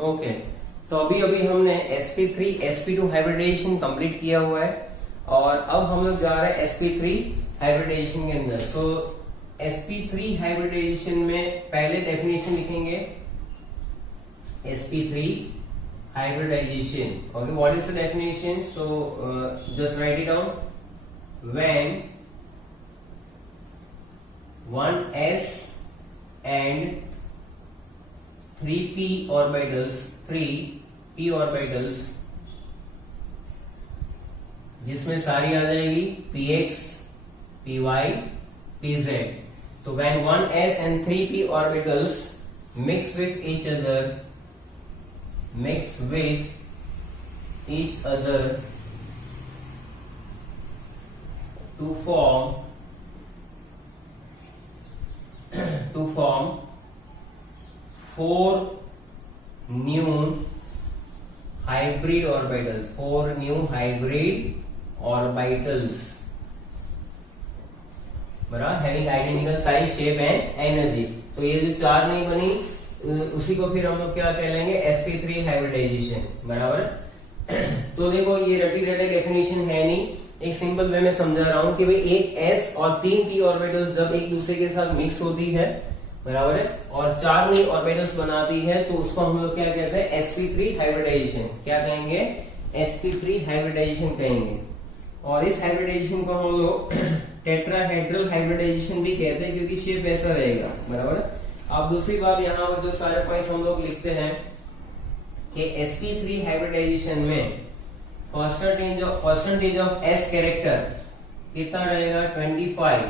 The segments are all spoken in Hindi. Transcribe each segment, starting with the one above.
ओके, तो अभी हमने sp3 sp2 हाइब्रिडाइजेशन कंप्लीट किया हुआ है और अब हम लोग जा रहे हैं sp3 हाइब्रिडाइजेशन के अंदर। सो sp3 हाइब्रिडाइजेशन में पहले डेफिनेशन लिखेंगे sp3 hybridization. Okay, what is the definition? So just write it down. When 1s and 3p orbitals जिसमें सारी आ जाएगी px, py, pz. तो when 1s and 3p orbitals mix with each other to form 4 new hybrid orbitals, बराबर, having identical size, shape and energy. तो ये जो चार नहीं बनी उसी को फिर हम लोग क्या कहलेंगे sp3 हाइब्रिडाइजेशन, बराबर। तो देखो ये रटी रटे डेफिनेशन है नहीं, एक सिंपल वे में समझा रहा हूं कि भाई एक s और 3 p ऑर्बिटल्स जब एक दूसरे के साथ मिक्स होती है, बराबर है, और 4 नई ऑर्बिटल्स बनाती है तो उसको हम लोग क्या कहते हैं sp3 हाइब्रिडाइजेशन। क्या कहेंगे? sp3 हाइब्रिडाइजेशन कहेंगे। और इस हाइब्रिडाइजेशन को हम लोग टेट्राहेड्रल हाइब्रिडाइजेशन भी कहते हैं क्योंकि शेप ऐसा रहेगा, बराबर। अब दूसरी बात यहाँ पर जो सारे पॉइंट्स हम लोग लिखते हैं कि sp3 हाइब्रिडाइजेशन में परसेंटेज ऑफ s कैरेक्टर कितना रहेगा 25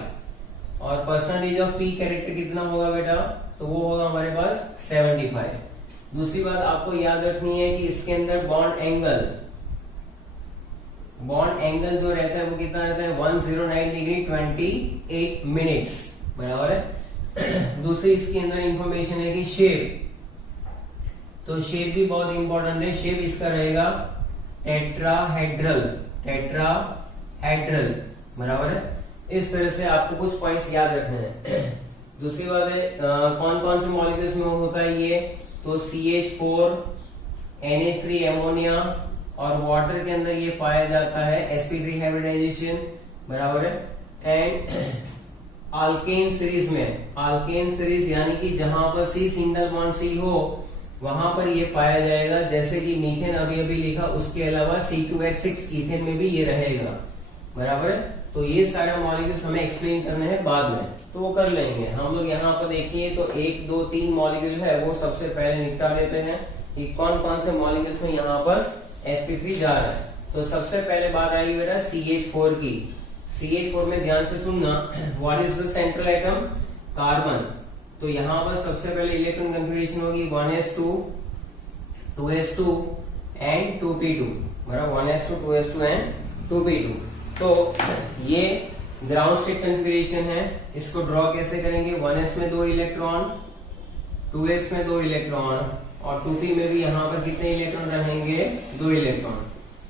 और परसेंटेज ऑफ p कैरेक्टर कितना होगा बेटा, तो वो होगा हमारे पास 75। दूसरी बात आपको याद रखनी है कि इसके अंदर बॉन्ड एंगल जो रहता है वो कितना रहता है 109 डिग्री 28 मिनट्स, बराबर है। दूसरी इसके अंदर इंफॉर्मेशन है कि शेप, तो शेप भी बहुत इंपॉर्टेंट है। शेप इसका रहेगा टेट्राहेड्रल, बराबर है। इस तरह से आपको कुछ पॉइंट्स याद रखने हैं। दूसरी बात है कौन कौन से मॉलिक्यूल्स में होता है ये, तो CH4, NH3 एमोनिया और वाटर के अंदर ये पाया जाता है sp3 हाइब्रिडाइजेशन, बराबर है। एंड अल्केन सीरीज यानी कि जहां पर C सिंगल बॉन्ड C हो वहां पर ये पाया जाएगा, जैसे कि मीथेन अभी लिखा, उसके अलावा C2H6 ईथेन में भी ये रहेगा, बराबर है। तो ये सारा मॉलिक्यूल्स हमें एक्सप्लेन करने हैं बाद में, तो वो कर लेंगे। हम लोग यहाँ पर देखिए तो 1 2 3 मॉलिक्यूल है वो सबसे पहले निपटा लेते हैं कि कौन कौन से मॉलिक्यूल्स में यहाँ पर sp3 जा रहा है। तो सबसे पहले बात आएगी बेटा CH4 की। CH4 में ध्यान से सुनना, what is the central atom? Carbon. तो यहाँ पर सबसे पहले इलेक्ट्रॉन कन्फिगरेशन होगी 1s2 2s2 एंड 2p2, बराबर, 1s2 2s2 एंड 2p2। तो ये ग्राउंड स्टेट कन्फिगरेशन है। इसको ड्रॉ कैसे करेंगे? 1s में 2 इलेक्ट्रॉन, 2s में 2 इलेक्ट्रॉन और 2p में भी यहाँ पर कितने इलेक्ट्रॉन रहेंगे? 2 इलेक्ट्रॉन।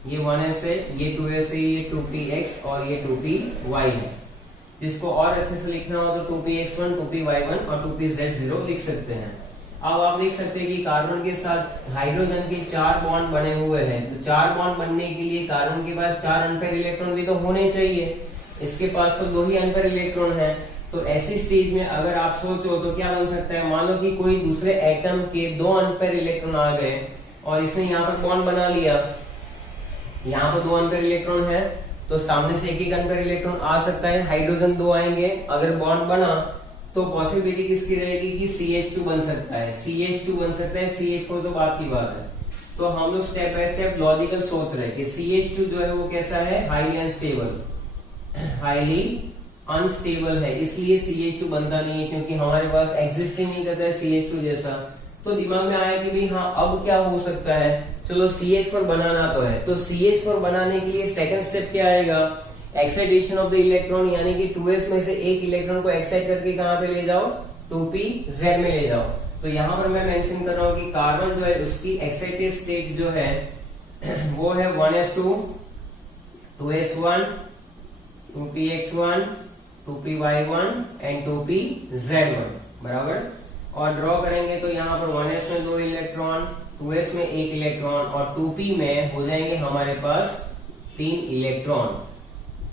ये 1s है, ये 2s है, ये 2px और ये 2py है। जिसको और अच्छे से लिखना हो तो 2px1 2py1 और 2pz0 लिख सकते हैं। अब आप देख सकते हैं कि कार्बन के साथ हाइड्रोजन के 4 बॉन्ड बने हुए हैं, तो 4 बॉन्ड बनने के लिए कार्बन के पास 4 अनपेयर इलेक्ट्रॉन भी तो होने चाहिए। इसके पास तो 2 ही अनपेयर इलेक्ट्रॉन है। तो ऐसी स्टेज में अगर आप सोचो तो क्या बन सकता है, मान लो कि कोई दूसरे एटम के 2 अनपेयर इलेक्ट्रॉन आ गए और इसने यहाँ पर बॉन्ड बना लिया, यहाँ पर 2 अनपेयर इलेक्ट्रॉन है तो सामने से एक अनपेयर इलेक्ट्रॉन आ सकता है, हाइड्रोजन 2 आएंगे। अगर बॉन्ड बना तो पॉसिबिलिटी किसकी रहेगी कि CH2 बन सकता है, CH4 तो बात की बात है। तो हम लोग स्टेप बाय स्टेप लॉजिकल सोच रहे कि CH2 जो है वो कैसा है, हाईली अनस्टेबल है, इसलिए CH2 बनता नहीं है क्योंकि हमारे पास एग्जिस्ट ही नहीं करता है CH2 जैसा। तो दिमाग में आया कि भाई हाँ अब क्या हो सकता है, चलो CH4 बनाना तो है। तो CH4 बनाने के लिए सेकंड स्टेप क्या आएगा, एक्साइटेशन ऑफ द इलेक्ट्रॉन, यानी कि 2s में से एक इलेक्ट्रॉन को एक्साइट करके कहां पे ले जाओ, 2pz में ले जाओ। तो यहाँ पर मैं मेंशन कर रहा हूँ कि कार्बन जो है उसकी एक्साइटेड स्टेट जो है वो है 1s2 2s1 2px1 2py1 and 2pz1, बराबर। और ड्रॉ करेंगे तो यहाँ पर 1s में 2 इलेक्ट्रॉन, 2s में 1 इलेक्ट्रॉन और 2p में हो जाएंगे हमारे पास 3 इलेक्ट्रॉन।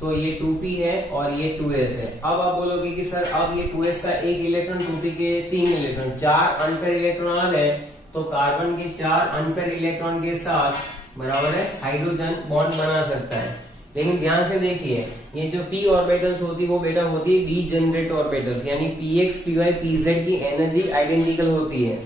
तो ये 2p है और ये 2s है। अब आप बोलोगे कि सर अब ये 2s का 1 इलेक्ट्रॉन, 2p के 3 इलेक्ट्रॉन, 4 अनपेयर इलेक्ट्रॉन आ रहे हैं, तो कार्बन के 4 अनपेयर इलेक्ट्रॉन के साथ बराबर है हाइड्रोजन बॉन्ड बना सकता है। लेकिन ध्यान से देखिए, ये जो p ऑर्बिटल्स होती है वो बेटा होती है डीजेनरेट ऑर्बिटल्स, यानी px, py, pz की एनर्जी आइडेंटिकल होती है।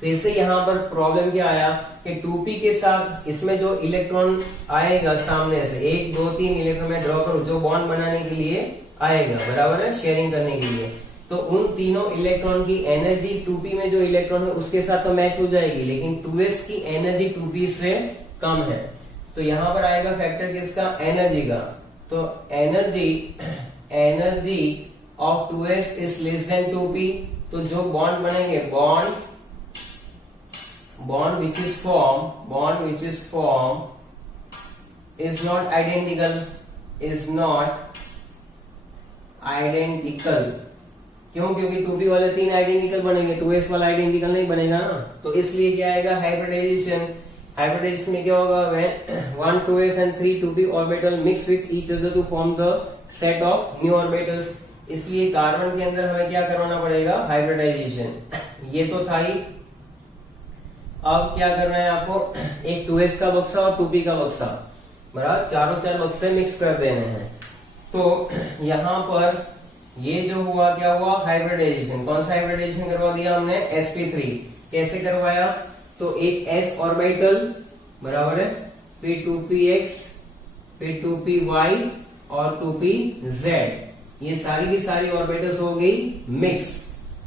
तो इससे यहाँ पर प्रॉब्लम क्या आया कि 2p के साथ इसमें जो इलेक्ट्रॉन आएगा सामने से 1 2 3 इलेक्ट्रॉन में ड्रॉ करूं, जो बॉन्ड बनाने के लिए आएगा बराबर है, शेयरिंग करने के लिए, तो उन तीनों इलेक्ट्रॉन की एनर्जी 2p में जो इलेक्ट्रॉन है उसके साथ तो मैच हो जाएगी, लेकिन 2s की एनर्जी 2p से कम है। तो यहाँ पर आएगा फैक्टर किसका, एनर्जी का। तो energy of 2s is less than 2p, तो जो बॉन्ड बनेंगे, bond which is formed is not identical, क्यों? क्योंकि 2p वाले 3 आइडेंटिकल बनेंगे, 2s वाला आइडेंटिकल नहीं बनेगा ना। तो इसलिए क्या आएगा, हाइब्रिडाइजेशन में क्या होगा, when 1 2s and 3 2p orbital mix with each other to form the set of new orbitals. इसलिए कार्बन के अंदर हमें क्या करवाना पड़ेगा, हाइब्रिडाइजेशन। ये तो था ही। अब क्या करना है आपको, एक 2s का बक्सा और 2p का बक्सा बराबर चार बक्से मिक्स कर देने हैं। तो यहाँ पर ये जो हुआ, क्या हुआ, हाइब्रिडाइजेशन। कौन सा हाइब्रिडाइजेशन करवा दिया हमने, sp3। कैसे करवाया, तो एक s ऑर्बिटल बराबर है, फिर 2px, फिर 2py और 2pz, ये सारी की सारी ऑर्बिटल्स हो गई मिक्स,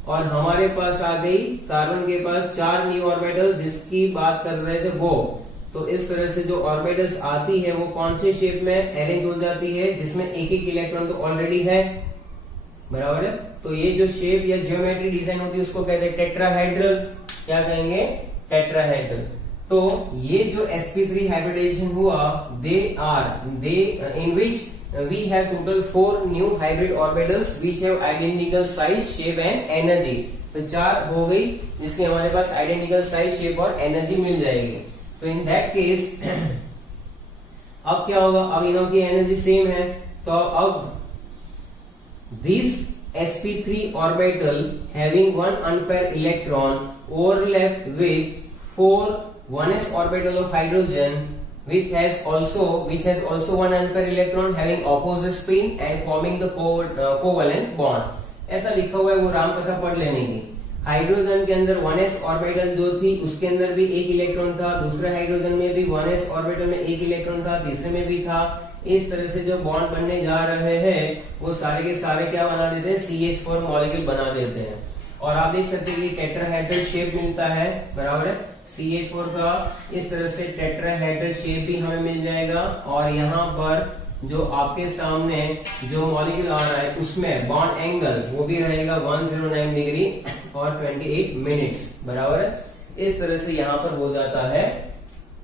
और हमारे पास आ गई कार्बन के पास 4 न्यू ऑर्बिटल जिसकी बात कर रहे थे वो। तो इस तरह से जो ऑर्बिटल्स आती है वो कौन से शेप में अरेंज हो जाती है, जिसमें एक एक इलेक्ट्रॉन तो ऑलरेडी है बराबर है। तो ये जो शेप या ज्योमेट्री डिजाइन होती है उसको कहते हैं टेट्राहेड्रल। क्या कहेंगे, टेट्राहेड्रल। तो ये जो sp3 हाइब्रिडाइजेशन हुआ, in which we have total 4 new hybrid orbitals which have identical size, shape and energy। तो 4 हो गई जिसकी हमारे पास आइडेंटिकल साइज, शेप और एनर्जी मिल जाएगी। तो इन दैट केस अब क्या होगा, अब इनों की एनर्जी सेम है, तो अब this sp3 orbital having 1 unpaired electron overlap with 4 1s orbital of hydrogen which has also 1 unpaired electron having opposite spin and forming the covalent bond। ऐसा लिखा हुआ है, वो राम कथा पढ़ लेने की। हाइड्रोजन के अंदर 1s ऑर्बिटल जो थी उसके अंदर भी 1 इलेक्ट्रॉन था, दूसरे हाइड्रोजन में भी 1s ऑर्बिटल में 1 इलेक्ट्रॉन था, तीसरे में भी था। इस तरह से जो बॉन्ड बनने जा रहे हैं वो सारे के सारे क्या बना देते हैं, CH4 मॉलिक्यूल बना देते हैं। और आप देख सकते हैं कि टेट्राहेड्रल शेप मिलता है बराबर है, CH4 का इस तरह से टेट्राहेड्रल शेप भी हमें मिल जाएगा। और यहाँ पर जो आपके सामने जो मॉलिक्यूल आ रहा है उसमें बॉन्ड एंगल वो भी रहेगा 109 डिग्री और 28 मिनट्स बराबर है। इस तरह से यहाँ पर हो जाता है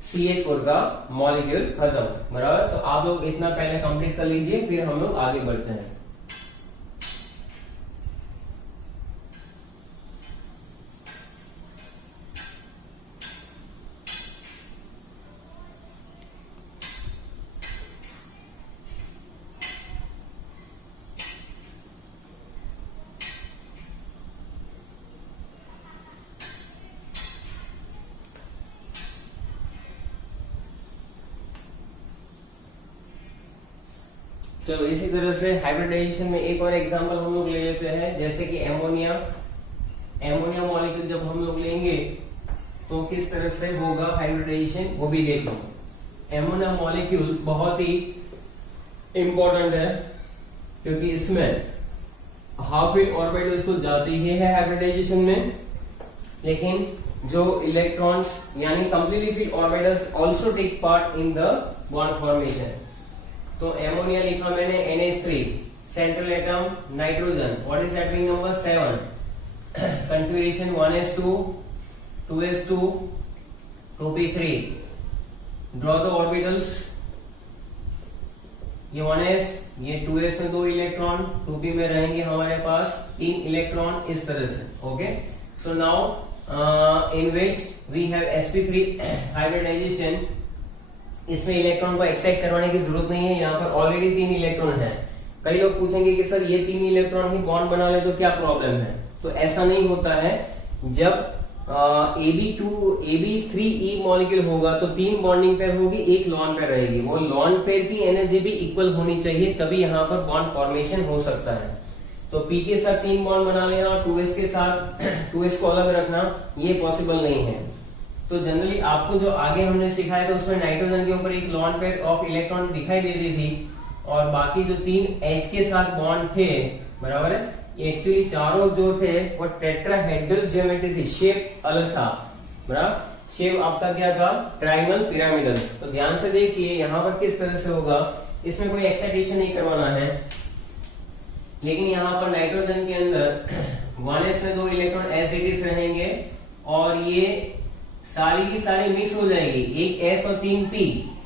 CH4 का मॉलिक्यूल खत्म बराबर। तो आप लोग इतना पहले कंप्लीट कर लीजिए, फिर हम लोग आगे बढ़ते हैं। चलो इसी तरह से हाइब्रिडाइजेशन में एक और एग्जांपल हम लोग ले लेते हैं, जैसे कि एमोनिया मॉलिक्यूल जब हम लोग लेंगे तो किस तरह से होगा हाइब्रिडाइजेशन वो भी देख लो। एमोनिया मॉलिक्यूल बहुत ही इंपॉर्टेंट है क्योंकि इसमें हाफ फिल ऑर्बिटल तो जाती ही है हाइब्रिडाइजेशन में, लेकिन जो इलेक्ट्रॉन्स यानी completely fill orbitals also take part in the bond formation. तो एमोनिया लिखा मैंने NH3, central atom nitrogen, what is atomic number 7, configuration 1s2 2s2 2p3। Draw the orbitals, ये 1s, ये 2s में 2 इलेक्ट्रॉन, 2p में रहेंगे हमारे पास 3 इलेक्ट्रॉन, इस तरह से। Okay, so now in which we have sp3 hybridization. इसमें इलेक्ट्रॉन को एक्साइट करवाने की जरूरत नहीं है, यहाँ पर ऑलरेडी 3 इलेक्ट्रॉन है। कई लोग पूछेंगे कि सर ये 3 इलेक्ट्रॉन ही बॉन्ड बना ले तो क्या प्रॉब्लम है? तो ऐसा नहीं होता है। जब AB3E मॉलिक्यूल होगा तो 3 बॉन्डिंग पेयर होगी, 1 लॉन पेयर रहेगी। वो लॉन पेयर की एनर्जी भी इक्वल होनी चाहिए, तभी यहाँ पर बॉन्ड फॉर्मेशन हो सकता है। तो P के साथ 3 बॉन्ड बना लेना और 2s के साथ 2s को अलग रखना, ये पॉसिबल नहीं है। तो जनरली आपको जो आगे हमने सिखाया था उसमें नाइट्रोजन के ऊपर एक लॉन पेयर ऑफ इलेक्ट्रॉन दिखाई दे रही थी और बाकी जो 3 H के साथ बॉन्ड थे, बराबर है, एक्चुअली चारों जो थे वो टेट्राहेड्रल ज्योमेट्री थी, शेप अलग था, बराबर। शेप आपका क्या था? Triangle pyramidal. तो ध्यान से देखिए यहाँ पर किस तरह से होगा, इसमें कोई एक्साइटेशन नहीं करवाना है, लेकिन यहाँ पर नाइट्रोजन के अंदर 1s में 2 इलेक्ट्रॉन एज इट इज रहेंगे और ये सारी की सारी मिक्स हो जाएगी। एक S और 3 P,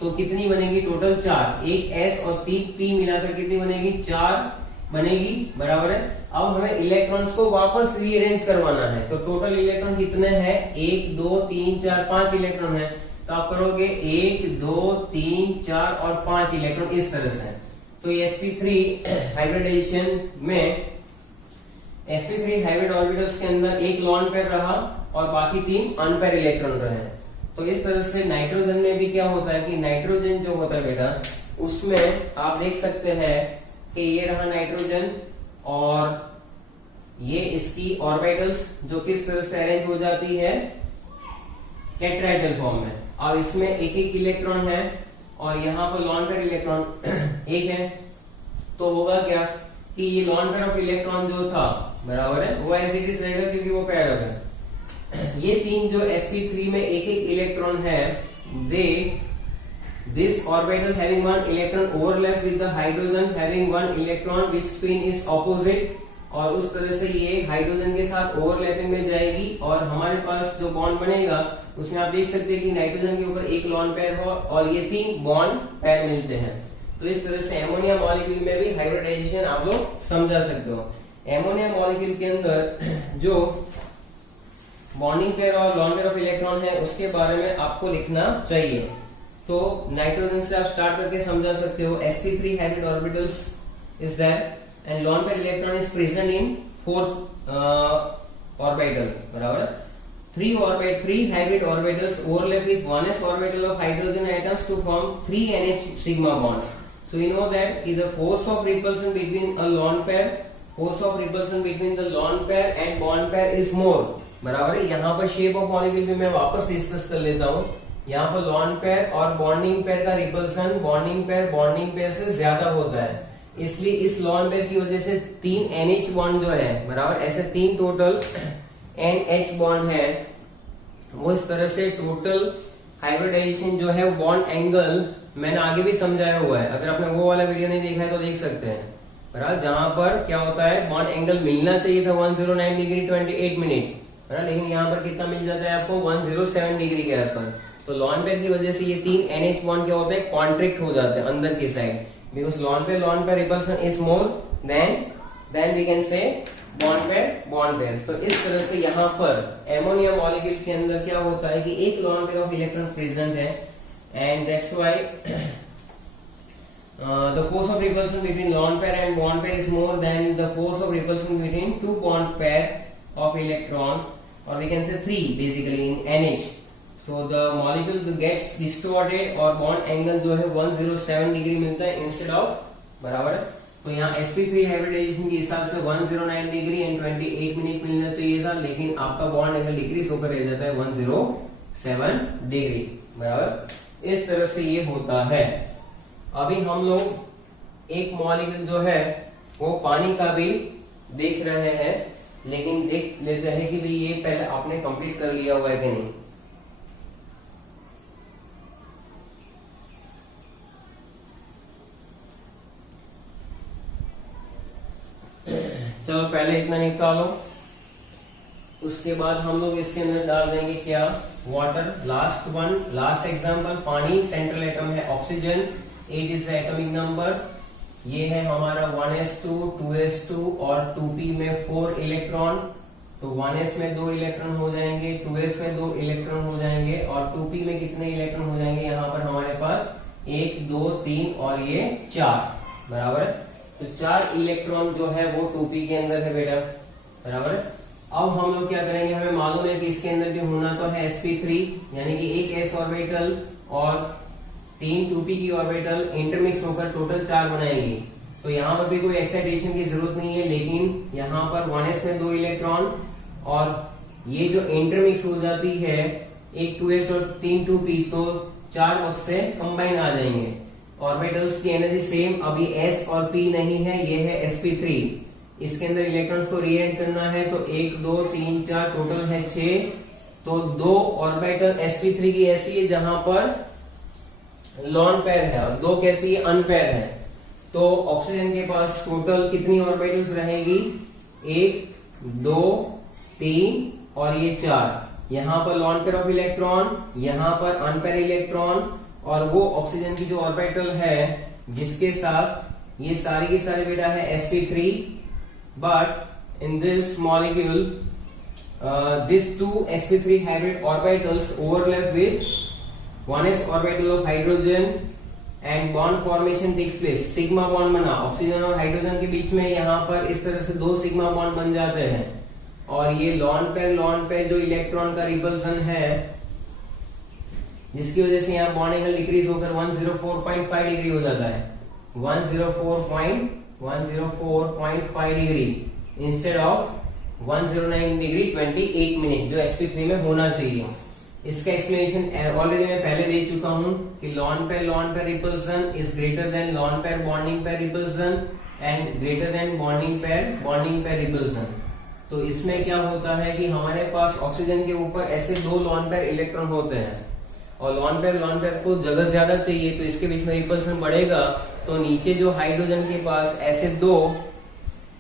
तो कितनी बनेगी? टोटल 4। एक S और 3 P मिलाकर कितनी बनेगी? 4 बनेगी, बराबर है। अब हमें इलेक्ट्रॉन्स को वापस रीअरेंज करवाना है, तो टोटल इलेक्ट्रॉन कितने हैं? 1 2 3 4 5 इलेक्ट्रॉन है। तो आप करोगे 1 2 3 4 और 5 इलेक्ट्रॉन इस तरह से। तो sp3 हाइब्रिडाइजेशन में sp3 हाइब्रिड ऑर्बिटल्स के अंदर एक लॉन पेयर रहा और बाकी 3 अनपेयर इलेक्ट्रॉन रहे। तो इस तरह से नाइट्रोजन में भी क्या होता है कि नाइट्रोजन जो होता है बेटा, उसमें आप देख सकते हैं कि ये रहा नाइट्रोजन और ये इसकी ऑर्बिटल्स जो किस तरह से अरेंज हो जाती है टेट्राहेड्रल फॉर्म में। अब इसमें एक एक इलेक्ट्रॉन है और यहाँ पर लॉन पेयर इलेक्ट्रॉन एक है। तो होगा क्या कि ये लॉन पेयर ऑफ इलेक्ट्रॉन जो था, बराबर है, वो ऐसे ही रहेगा क्योंकि वो पेयर है। ये 3 जो sp3 में एक एक इलेक्ट्रॉन है, this orbital having 1 electron overlap with the hydrogen having 1 electron which spin is opposite, और उस तरह से ये हाइड्रोजन के साथ ओवरलैपिंग में जाएगी और हमारे पास जो बॉन्ड बनेगा उसमें आप देख सकते हैं कि नाइट्रोजन के ऊपर एक लॉन पेयर हो और ये 3 बॉन्ड पेयर मिलते हैं। तो इस तरह से एमोनिया मॉलिक्यूल में भी हाइब्रिडाइजेशन आप लोग समझा सकते हो। एमोनिया मॉलिक्यूल के अंदर जो बॉन्डिंग पेयर और लॉन पेयर ऑफ इलेक्ट्रॉन है उसके बारे में आपको लिखना चाहिए। तो नाइट्रोजन से आप स्टार्ट करके समझा सकते हो। sp3 hybrid orbitals is there and lone pair electron is present in 4th orbital, बराबर। 3 hybrid orbitals overlap with 1s orbital of hydrogen atoms to form 3 NH sigma bonds. So we know that the force of repulsion between a lone pair, force of repulsion between the lone pair and bond pair is more, बराबर है। यहाँ पर शेप ऑफ मॉलिक्यूल भी मैं वापस डिस्कस कर लेता हूँ। यहाँ पर लॉन पेयर और बॉन्डिंग पेयर का रिपल्सन बॉन्डिंग पेयर से ज्यादा होता है, इसलिए इस लॉन पेयर की वजह से 3 NH बॉन्ड जो है, बराबर, ऐसे 3 टोटल NH बॉन्ड है। वो इस तरह से टोटल हाइब्रिडाइजेशन जो है बॉन्ड एंगल मैंने आगे भी समझाया हुआ है, अगर आपने वो वाला वीडियो नहीं देखा है तो देख सकते हैं, बराबर। जहां पर क्या होता है बॉन्ड एंगल मिलना चाहिए था 109 डिग्री 28 मिनट, बराबर, लेकिन यहाँ पर कितना मिल जाता है आपको 107 डिग्री के आसपास। तो लॉन पेयर की वजह से ये 3 NH बॉन्ड क्या होते हैं, कॉन्ट्रैक्ट हो जाते हैं अंदर की side, because lone pair repulsion is more than we can say bond pair. तो इस तरह से यहाँ पर एमोनिया मॉलिक्यूल के अंदर क्या होता है कि एक lone pair of electron present है and that's why the force of repulsion between lone pair and bond pair is more than the force of repulsion between 2 bond pair of electron, or we can say 3 basically in NH. So the molecule gets distorted और bond angle जो है 107 डिग्री मिलता है इंस्टेड ऑफ, बराबर है। तो यहाँ sp3 हाइब्रिडाइजेशन के हिसाब से 109 डिग्री एंड 28 मिनट मिलना चाहिए था, लेकिन आपका बॉन्ड एंगल डिक्रीज होकर रह जाता है 107 डिग्री, बराबर। इस तरह से ये होता है। अभी हम लोग एक मॉलिक्यूल जो है वो पानी का भी देख रहे हैं, लेकिन देख लेते हैं कि भाई ये पहले आपने कंप्लीट कर लिया हुआ है कि नहीं। चलो पहले इतना निकालो, उसके बाद हम लोग इसके अंदर डाल देंगे क्या, वाटर। लास्ट एग्जांपल, पानी सेंट्रल एटम है ऑक्सीजन, 8 इज एटॉमिक नंबर। ये है हमारा 1s2 2s2 और 2p में 4 इलेक्ट्रॉन, तो 1s में 2 इलेक्ट्रॉन हो जाएंगे, 2s में 2 इलेक्ट्रॉन हो जाएंगे और 2p में कितने इलेक्ट्रॉन हो जाएंगे, यहाँ पर हमारे पास 1 2 3 और ये 4, बराबर है। तो 4 इलेक्ट्रॉन जो है वो 2p के अंदर है बेटा, बराबर है। अब हम लोग क्या करेंगे, हमें मालूम है कि इसके अंदर भी होना तो है sp3, यानी कि एक s ऑर्बिटल और 3 2p की ऑर्बिटल इंटरमिक्स होकर टोटल 4 बनाएगी। तो यहाँ पर भी कोई एक्साइटेशन की जरूरत नहीं है, लेकिन यहाँ पर 1s में 2 इलेक्ट्रॉन और ये जो इंटरमिक्स हो जाती है एक 2s और 3 2p, तो 4 वक्त से कंबाइन आ जाएंगे। ऑर्बिटल्स की एनर्जी सेम, अभी s और p नहीं है, ये है sp3। इसके अंदर इलेक्ट्रॉन्स को रीएड करना है तो 1 2 3 4 टोटल है 6। तो 2 ऑर्बिटल sp3 की ऐसी है जहां पर लॉन पेयर है और 2 कैसी है, अनपेयर है। तो ऑक्सीजन के पास टोटल कितनी ऑर्बिटल्स रहेगी, 1 2 3 और ये 4। यहाँ पर लॉन पेयर ऑफ इलेक्ट्रॉन, यहाँ पर अनपेयर इलेक्ट्रॉन, और वो ऑक्सीजन की जो ऑर्बिटल है जिसके साथ ये सारी की सारी बेटा है sp3, but in this molecule these two sp3 hybrid orbitals overlap with 1s orbital of hydrogen and bond formation takes place। Sigma bond बना ऑक्सीजन और हाइड्रोजन के बीच में, यहाँ पर इस तरह से 2 सिग्मा बॉन्ड बन जाते हैं और ये लॉन पेयर जो इलेक्ट्रॉन का रिपल्सन है जिसकी वजह से यहाँ बॉन्ड एंगल डिक्रीज होकर 104.5 डिग्री हो जाता है, 104.5 degree instead of 109 degree 28 minute जो sp3 में होना चाहिए। इसका एक्सप्लेनेशन ऑलरेडी मैं पहले दे चुका हूं कि lawn pair repulsion is greater than lone pair bonding pair repulsion and greater than bonding pair repulsion. तो इसमें क्या होता है कि हमारे पास ऑक्सीजन के ऊपर ऐसे 2 लॉन पेयर इलेक्ट्रॉन होते हैं और लॉन पेयर को जगह ज्यादा चाहिए तो इसके बीच में रिपल्सन बढ़ेगा। तो नीचे जो हाइड्रोजन के पास ऐसे 2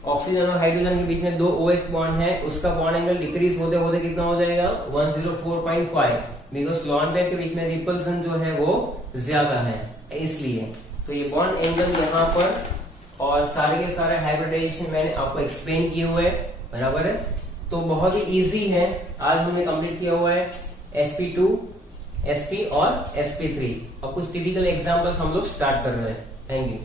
ऑक्सीजन और हाइड्रोजन के बीच में 2 OH बॉन्ड है, उसका बॉन्ड एंगल डिक्रीज होते होते कितना हो जाएगा, 104.5, बिकॉज लॉन पेयर के बीच में रिपल्सन जो है वो ज्यादा है इसलिए। तो ये बॉन्ड एंगल यहाँ पर और सारे के सारे हाइब्रिडाइजेशन मैंने आपको एक्सप्लेन किए हुए, बराबर है। तो बहुत ही इजी है, आज हमने कंप्लीट किया हुआ है sp2 sp और sp3। अब कुछ टिपिकल एग्जांपल्स हम लोग स्टार्ट कर रहे हैं। Thank you.